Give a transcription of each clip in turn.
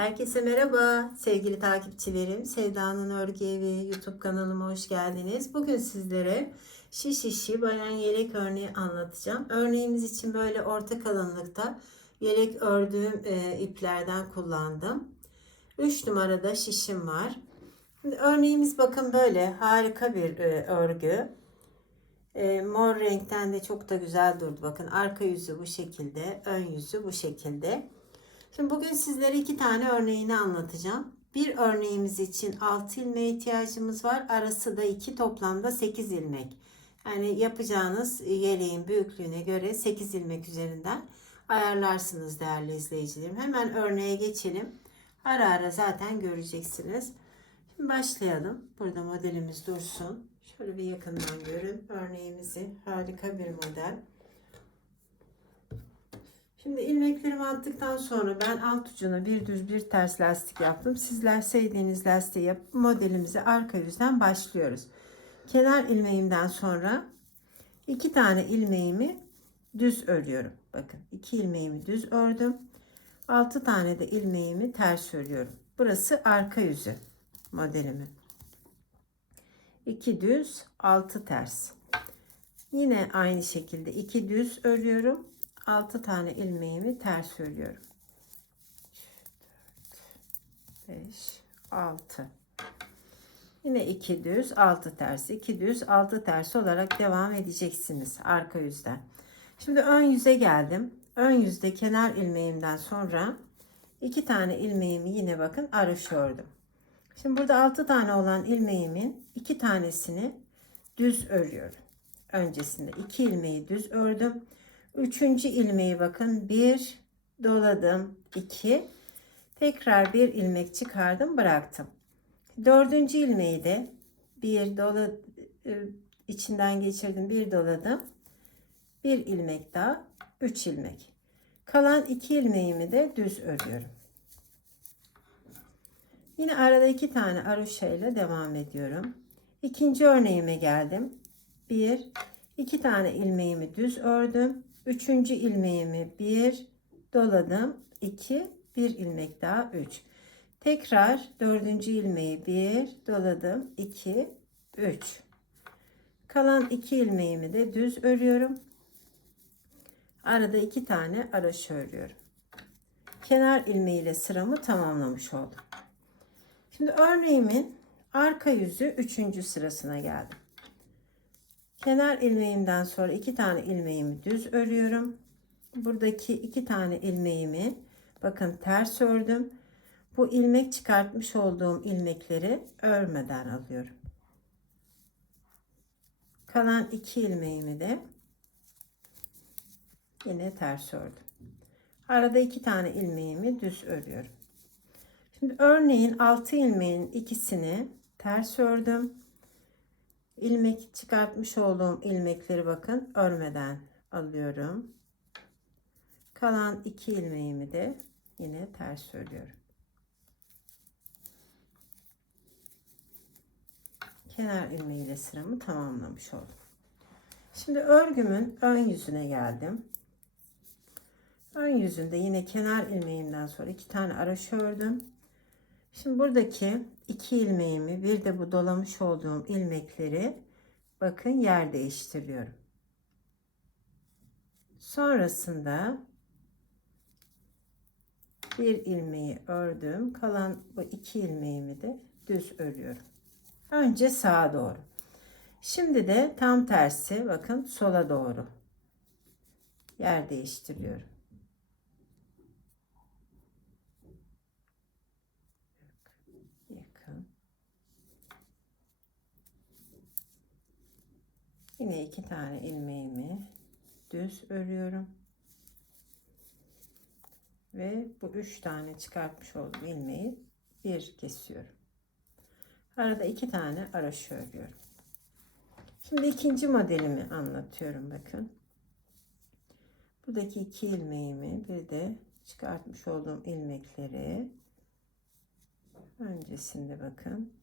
Herkese merhaba sevgili takipçilerim. Sevda'nın Örgü Evi YouTube kanalıma hoş geldiniz. Bugün sizlere şiş işi bayan yelek örneği anlatacağım. Örneğimiz için böyle orta kalınlıkta yelek ördüğüm e, iplerden kullandım. 3 numarada şişim var. Şimdi örneğimiz bakın böyle harika bir e, örgü. E, mor renkten de çok da güzel durdu. Bakın arka yüzü bu şekilde, ön yüzü bu şekilde. Şimdi bugün sizlere iki tane örneğini anlatacağım. Bir örneğimiz için 6 ilmeğe ihtiyacımız var. Arası da 2 toplamda 8 ilmek. Yani yapacağınız yeleğin büyüklüğüne göre 8 ilmek üzerinden ayarlarsınız değerli izleyicilerim. Hemen örneğe geçelim. Ara ara zaten göreceksiniz. Şimdi başlayalım. Burada modelimiz dursun. Şöyle bir yakından görün. Örneğimizi harika bir model. Şimdi ilmeklerimi attıktan sonra ben alt ucuna bir düz bir ters lastik yaptım. Sizler sevdiğiniz lastiği yapıp modelimize arka yüzden başlıyoruz. Kenar ilmeğimden sonra iki tane ilmeğimi düz örüyorum. Bakın iki ilmeğimi düz ördüm. Altı tane de ilmeğimi ters örüyorum. Burası arka yüzü modelimin. İki düz, altı ters. Yine aynı şekilde iki düz örüyorum. 6 tane ilmeğimi ters örüyorum. 5 6 Yine 2 düz, 6 ters, 2 düz, 6 ters olarak devam edeceksiniz arka yüzden. Şimdi ön yüze geldim. Ön yüzde kenar ilmeğimden sonra 2 tane ilmeğimi yine bakın araş ördüm. Şimdi burada 6 tane olan ilmeğimin 2 tanesini düz örüyorum. Öncesinde 2 ilmeği düz ördüm. Üçüncü ilmeği bakın bir doladım iki tekrar bir ilmek çıkardım bıraktım. Dördüncü ilmeği de bir dola e, içinden geçirdim bir doladım. Bir ilmek daha üç ilmek. Kalan iki ilmeğimi de düz örüyorum. Yine arada iki tane aroşa ile devam ediyorum. İkinci örneğime geldim. Bir, iki tane ilmeğimi düz ördüm. Üçüncü ilmeğimi bir doladım. 2 bir ilmek daha 3. Tekrar dördüncü ilmeği bir doladım. 2 3. Kalan iki ilmeğimi de düz örüyorum. Arada iki tane araş örüyorum. Kenar ilmeğiyle sıramı tamamlamış oldum. Şimdi örneğimin arka yüzü üçüncü sırasına geldim. Kenar ilmeğimden sonra iki tane ilmeğimi düz örüyorum. Buradaki iki tane ilmeğimi bakın ters ördüm. Bu ilmek çıkartmış olduğum ilmekleri örmeden alıyorum. Kalan iki ilmeğimi de yine ters ördüm. Arada iki tane ilmeğimi düz örüyorum. Şimdi örneğin altı ilmeğin ikisini ters ördüm ilmek çıkartmış olduğum ilmekleri bakın örmeden alıyorum. Kalan iki ilmeğimi de yine ters örüyorum. Kenar ilmeğiyle sıramı tamamlamış oldum. Şimdi örgümün ön yüzüne geldim. Ön yüzünde yine kenar ilmeğimden sonra iki tane araş ördüm. Şimdi buradaki iki ilmeğimi bir de bu dolamış olduğum ilmekleri bakın yer değiştiriyorum. Sonrasında bir ilmeği ördüm. Kalan bu iki ilmeğimi de düz örüyorum. Önce sağa doğru. Şimdi de tam tersi bakın sola doğru yer değiştiriyorum. Yine iki tane ilmeğimi düz örüyorum. Ve bu üç tane çıkartmış olduğum ilmeği bir kesiyorum. Arada iki tane araş örüyorum. Şimdi ikinci modelimi anlatıyorum bakın. Buradaki iki ilmeğimi bir de çıkartmış olduğum ilmekleri öncesinde bakın.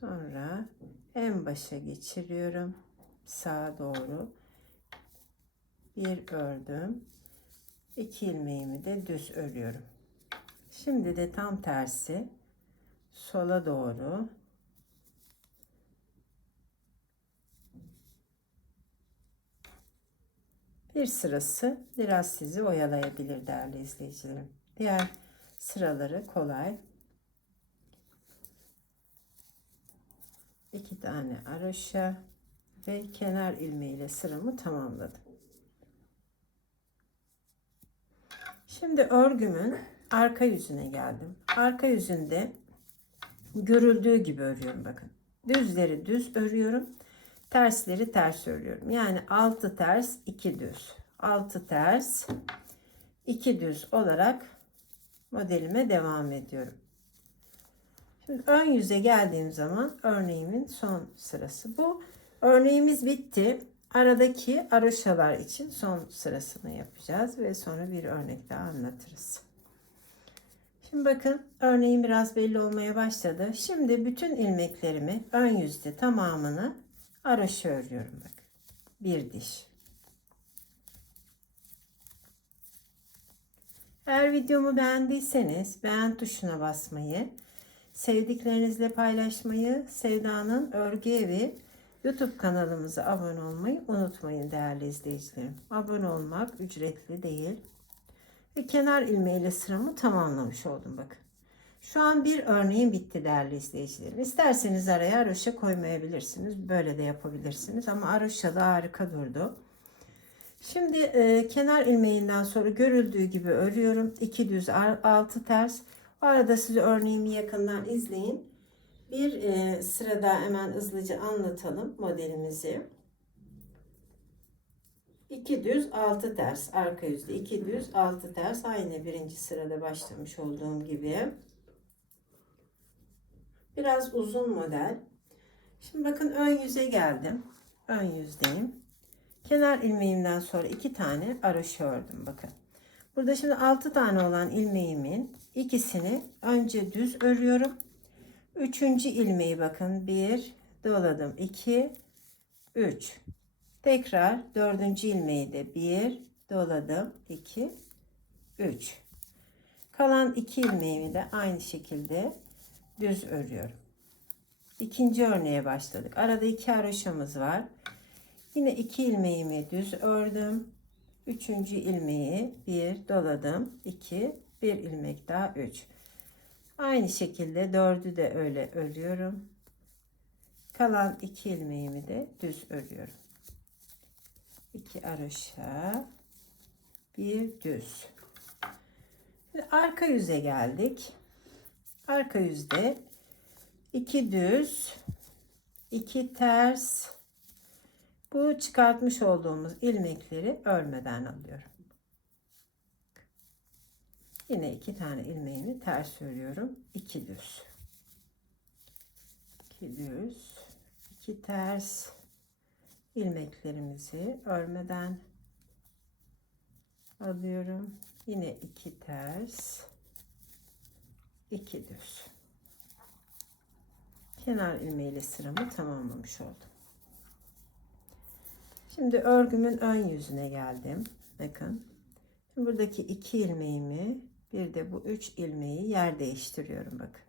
Sonra en başa geçiriyorum. Sağa doğru. Bir ördüm. İki ilmeğimi de düz örüyorum. Şimdi de tam tersi sola doğru bir sırası biraz sizi oyalayabilir değerli izleyicilerim. Diğer sıraları kolay. İki tane araşa ve kenar ilmeğiyle sıramı tamamladım. Şimdi örgümün arka yüzüne geldim. Arka yüzünde görüldüğü gibi örüyorum bakın. Düzleri düz örüyorum. Tersleri ters örüyorum. Yani 6 ters 2 düz. 6 ters 2 düz olarak modelime devam ediyorum. Ön yüze geldiğim zaman örneğimin son sırası bu. Örneğimiz bitti. Aradaki aroşalar için son sırasını yapacağız ve sonra bir örnek daha anlatırız. Şimdi bakın örneğim biraz belli olmaya başladı. Şimdi bütün ilmeklerimi ön yüzde tamamını aroşa örüyorum bak. Bir diş. Eğer videomu beğendiyseniz beğen tuşuna basmayı, sevdiklerinizle paylaşmayı, Sevda'nın Örgü Evi YouTube kanalımıza abone olmayı unutmayın değerli izleyicilerim. Abone olmak ücretli değil. Ve kenar ilmeğiyle sıramı tamamlamış oldum bakın. Şu an bir örneğim bitti değerli izleyicilerim. İsterseniz araya aroşa koymayabilirsiniz. Böyle de yapabilirsiniz ama aroşa da harika durdu. Şimdi e, kenar ilmeğinden sonra görüldüğü gibi örüyorum. 2 düz 6 ters. Bu arada size örneğimi yakından izleyin. Bir e, sırada hemen hızlıca anlatalım modelimizi. 2 düz 6 ters arka yüzde 2 düz 6 ters aynı birinci sırada başlamış olduğum gibi. Biraz uzun model. Şimdi bakın ön yüze geldim. Ön yüzdeyim. Kenar ilmeğimden sonra iki tane araş ördüm bakın. Burada şimdi 6 tane olan ilmeğimin ikisini önce düz örüyorum. Üçüncü ilmeği bakın. Bir doladım. 2 3 Tekrar dördüncü ilmeği de bir doladım. 2 3 Kalan iki ilmeğimi de aynı şekilde düz örüyorum. İkinci örneğe başladık. Arada iki haroşamız var. Yine iki ilmeğimi düz ördüm. Üçüncü ilmeği bir doladım. 2 bir ilmek daha 3. Aynı şekilde dördü de öyle örüyorum. Kalan iki ilmeğimi de düz örüyorum. 2 araşa bir düz. Şimdi arka yüze geldik. Arka yüzde iki düz, iki ters, bu çıkartmış olduğumuz ilmekleri örmeden alıyorum. Yine iki tane ilmeğimi ters örüyorum. İki düz. İki düz. iki ters ilmeklerimizi örmeden alıyorum. Yine iki ters. iki düz. Kenar ilmeğiyle sıramı tamamlamış oldum. Şimdi örgümün ön yüzüne geldim. Bakın. Şimdi buradaki iki ilmeğimi bir de bu üç ilmeği yer değiştiriyorum bakın.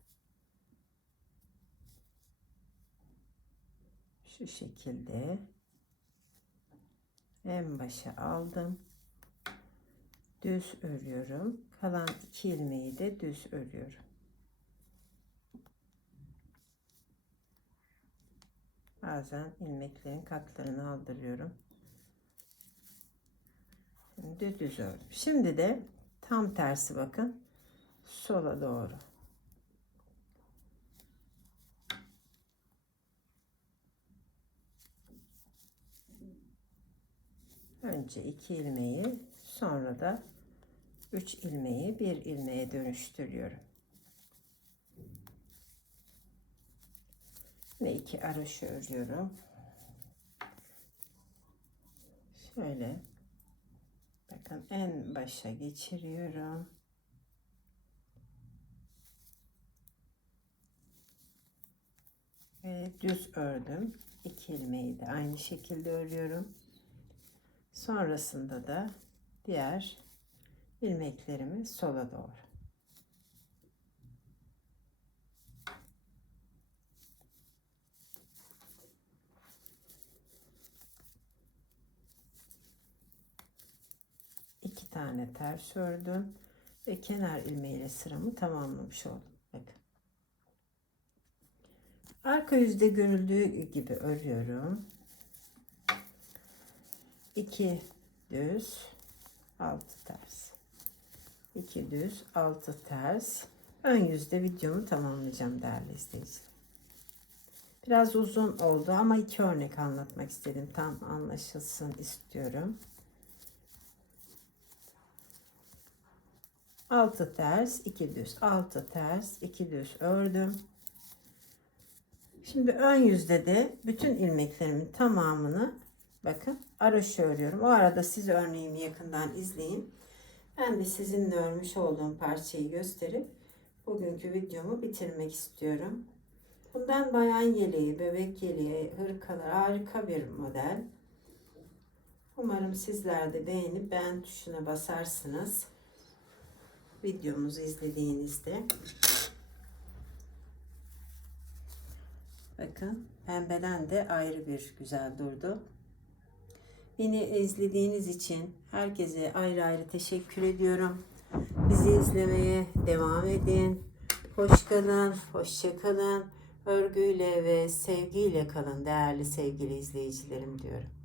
Şu şekilde en başa aldım. Düz örüyorum. Kalan iki ilmeği de düz örüyorum. Bazen ilmeklerin katlarını aldırıyorum. Şimdi düz ördüm. Şimdi de tam tersi bakın. Sola doğru. Önce iki ilmeği sonra da üç ilmeği bir ilmeğe dönüştürüyorum. Ve iki araş örüyorum. Şöyle bakın en başa geçiriyorum. Ve düz ördüm. İki ilmeği de aynı şekilde örüyorum. Sonrasında da diğer ilmeklerimi sola doğru. Tane ters ördüm ve kenar ilmeğiyle sıramı tamamlamış oldum. Bakın. Arka yüzde görüldüğü gibi örüyorum. 2 düz, 6 ters. 2 düz, 6 ters. Ön yüzde videomu tamamlayacağım değerli izleyiciler. Biraz uzun oldu ama iki örnek anlatmak istedim. Tam anlaşılsın istiyorum. 6 ters, 2 düz, 6 ters, 2 düz ördüm. Şimdi ön yüzde de bütün ilmeklerimin tamamını bakın araşı örüyorum. O arada siz örneğimi yakından izleyin. Ben de sizinle örmüş olduğum parçayı gösterip bugünkü videomu bitirmek istiyorum. Bundan bayan yeleği, bebek yeleği, hırkalar harika bir model. Umarım sizler de beğenip beğen tuşuna basarsınız. Videomuzu izlediğinizde. Bakın pembeden de ayrı bir güzel durdu. Beni izlediğiniz için herkese ayrı ayrı teşekkür ediyorum. Bizi izlemeye devam edin. Hoş kalın, hoşça kalın. Örgüyle ve sevgiyle kalın değerli sevgili izleyicilerim diyorum.